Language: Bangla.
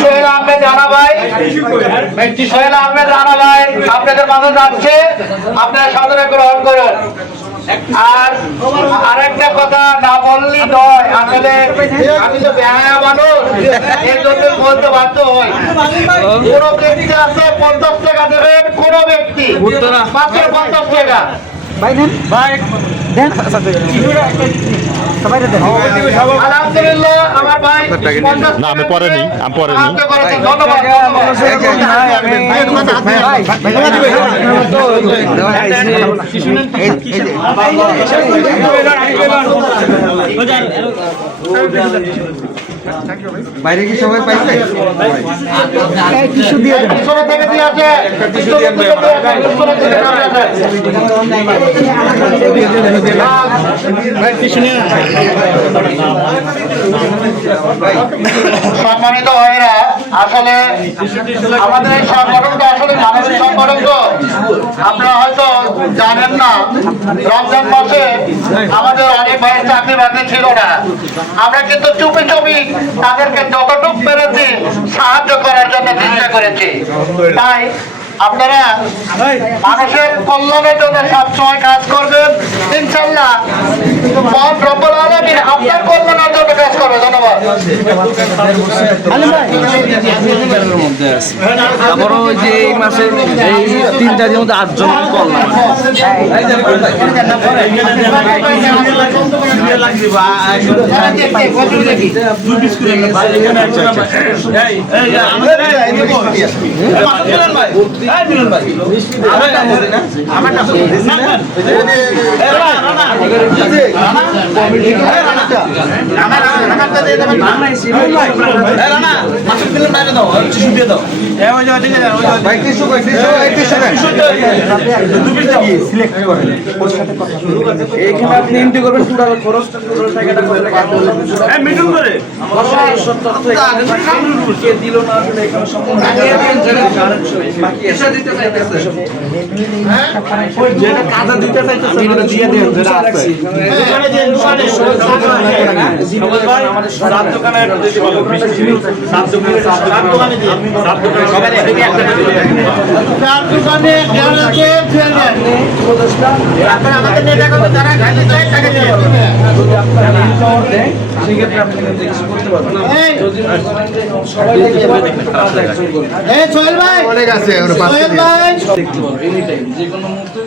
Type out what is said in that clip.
সোহেল আহমেদ রানা ভাই, সোহেল আহমেদ রানা ভাই আপনাদের মাঝে যাচ্ছে, আপনারা সাদরে গ্রহণ করুন। আর আরেকটা কথা না বললেই নয়, আসলে আমি তো বেহায়া মানুষ, এর জন্য বলতে বাধ্য হই। কোন ব্যক্তি আছে 50 টাকা দেবেন, কোন ব্যক্তি মাত্র 50 টাকা। আলহামদুলিল্লাহ আমার ভাই না আমি পরে নেই, ধন্যবাদ। বাইরে কি সবাই পাইছে? টিস্যু দিয়ে পিছনে থেকে দিয়ে আছে, পিছনে থেকে সম্মানিত ভাইরা, আসলে আমাদের এই সংগঠনটা আসলে মানবিক সংগঠন তো আপনারা হয়তো জানেন না। রমজান মাসে আমাদের অনেক ভাইয়ের চাকরি বাকরি ছিল না, আমরা কিন্তু চুপি চুপি তাদেরকে যতটুকু পেরেছি সাহায্য করার জন্য চেষ্টা করেছি। তাই আপনারা মানুষের কল্যাণের জন্য সবসময় কাজ করবেন, ইনশাল্লাহ মহান রব্বুল আলামিন আপনার কল্যাণের জন্য কাজ করবে। ধন্যবাদ। তারপরও যে এই মাসে এই 3 তারিখের মধ্যে 8 জন করলাম। এইখানে আপনি এন্ট্রি করবেন, টোটাল খরচটা টোটাল টাকাটা করে মিটুন করে কে দিল না আসলে এখানে সম্পূর্ণ বাকি এসে দিতে চাইতেছে, যেটা কাজা দিতে চাইতেছে সেটা দিয়ে দেন, যেটা আছে দোকানে দিয়ে দোকানে আমাদের সাত দোকানে দিতে বলো, সাত দোকানে দিয়ে সাত দোকানে সবাই এদিকে একটা চার দোকানে যারা আছে আপনারা আমাদের নেতা কর্মী যারা খালি চাই টাকা দিয়ে যদি আপনারা পাওয়ার দেন সেক্ষেত্রে আপনি কিছু করতে পারবেন। যদি সবাই এই সোহেল ভাই অনেক আছে সোহেল ভাই দেখতে পারবেন এনি টাইম যে কোনো মুহূর্তে।